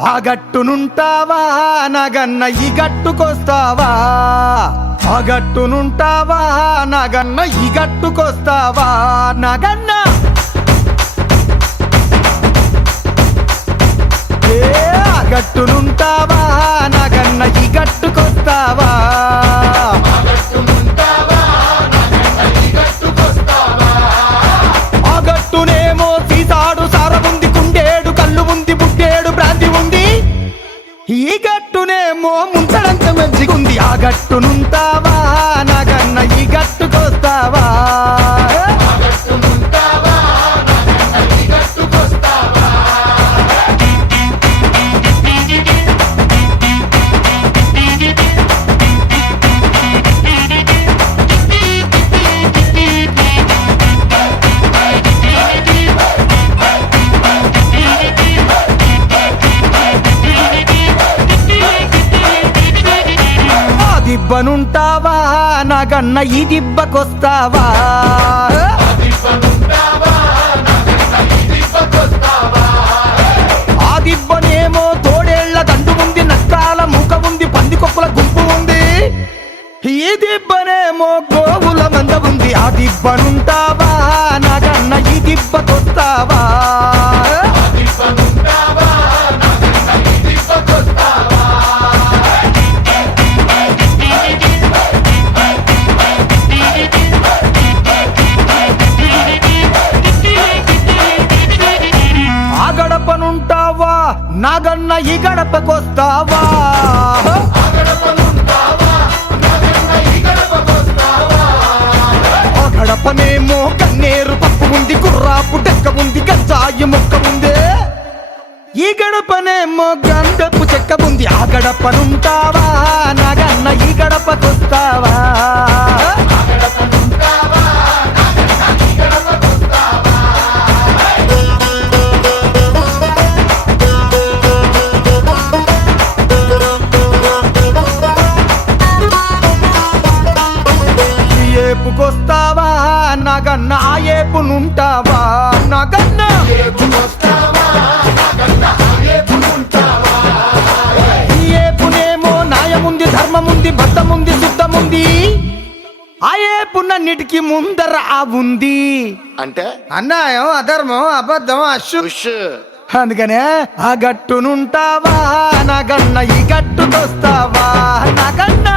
ఆ గట్టునుంటావా నాగన్న ఈ గట్టుకొస్తావా? ఆ గట్టునుంటావా నాగన్న ఈ గట్టుకొస్తావా? నాగన్న ఆ గట్టునుంటావా నాగన్న ఈ గట్టుకొస్తావా? ఆ గట్టునేమో సీసాడు సారముంది, కుండేడు కళ్ళు ఉంది, బుడ్డేడు బ్రాంతి ఉంది. ఈ గట్టునేమో ముంచడంత మంచిగుంది. ఆ గట్టునుంటావా నాగన్న ఈ గట్టుకొస్తావా? దిబ్బనుంటావా నాగన్న ఈ దిబ్బకొస్తావా? ఆ దిబ్బనేమో తోడేళ్ల దండు ఉంది, నక్కాల మూక ఉంది, పందికొక్కుల గుంపు ఉంది. ఈ దిబ్బనేమో గోవుల మంద ఉంది. ఆ దిబ్బనుంటావా నాగన్న ఈ దిబ్బకొస్తావా? గడపనుంటావా నాగన్న ఈ గడపకొస్తావా? ఆ గడపనేమో కన్నేరు పప్పు ఉంది, కుర్రాపు టెక్క ఉంది, గంజాయి మొక్క ఉంది. ఈ గడపనేమో గంధపు చెక్క ఉంది. ఆ గడపనుంటావా నాగన్న ఈ గడపకొస్తావా? ఏపుకొస్తావా నాగన్న ఆ ఏపునుంటావా? నాగన్న ఈ ఏపునేమో న్యాయముంది, ధర్మముంది, బద్ధముంది, శుద్ధముంది. ఆ ఏపునన్నిటికీ ముందర ఆ ఉంది. అంటే అన్యాయం, అధర్మం, అబద్ధం, అశుష్. అందుకనే ఆ గట్టునుంటావా నాగన్న ఈ గట్టుకొస్తావా? నాగన్న